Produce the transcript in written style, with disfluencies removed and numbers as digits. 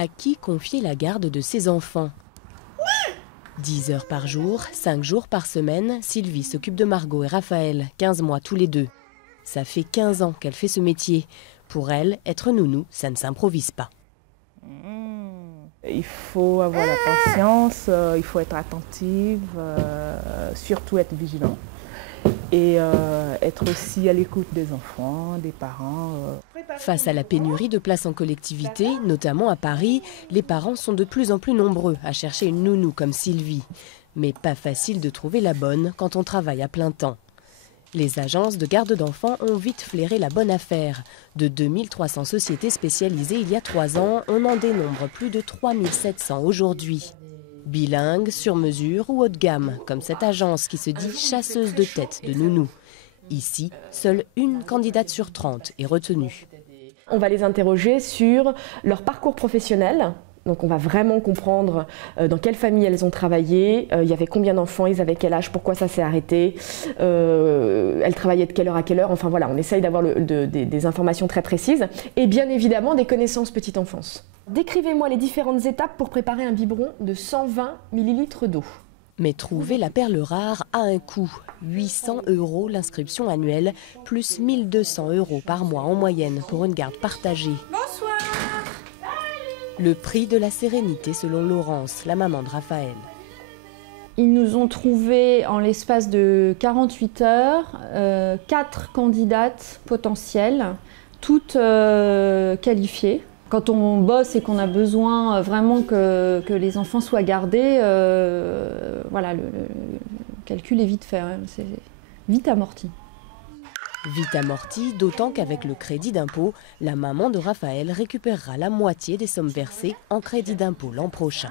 À qui confier la garde de ses enfants? 10 heures par jour, 5 jours par semaine, Sylvie s'occupe de Margot et Raphaël, 15 mois tous les deux. Ça fait 15 ans qu'elle fait ce métier. Pour elle, être nounou, ça ne s'improvise pas. Il faut avoir la patience, il faut être attentive, surtout être vigilant et être aussi à l'écoute des enfants, des parents. Face à la pénurie de places en collectivité, notamment à Paris, les parents sont de plus en plus nombreux à chercher une nounou comme Sylvie. Mais pas facile de trouver la bonne quand on travaille à plein temps. Les agences de garde d'enfants ont vite flairé la bonne affaire. De 2300 sociétés spécialisées il y a 3 ans, on en dénombre plus de 3700 aujourd'hui. Bilingues, sur mesure ou haut de gamme, comme cette agence qui se dit chasseuse de tête de nounous. Ici, seule une candidate sur 30 est retenue. On va les interroger sur leur parcours professionnel. Donc on va vraiment comprendre dans quelle famille elles ont travaillé, il y avait combien d'enfants, ils avaient quel âge, pourquoi ça s'est arrêté, elles travaillaient de quelle heure à quelle heure. Enfin voilà, on essaye d'avoir des informations très précises et bien évidemment des connaissances petite enfance. Décrivez-moi les différentes étapes pour préparer un biberon de 120 ml d'eau. Mais trouver la perle rare a un coût. 800 € l'inscription annuelle, plus 1200 € par mois en moyenne pour une garde partagée. Bonsoir. Le prix de la sérénité selon Laurence, la maman de Raphaël. Ils nous ont trouvé en l'espace de 48 heures 4 candidates potentielles, toutes qualifiées. Quand on bosse et qu'on a besoin vraiment que les enfants soient gardés, voilà, le calcul est vite fait, hein, c'est vite amorti. Vite amorti, d'autant qu'avec le crédit d'impôt, la maman de Raphaël récupérera la moitié des sommes versées en crédit d'impôt l'an prochain.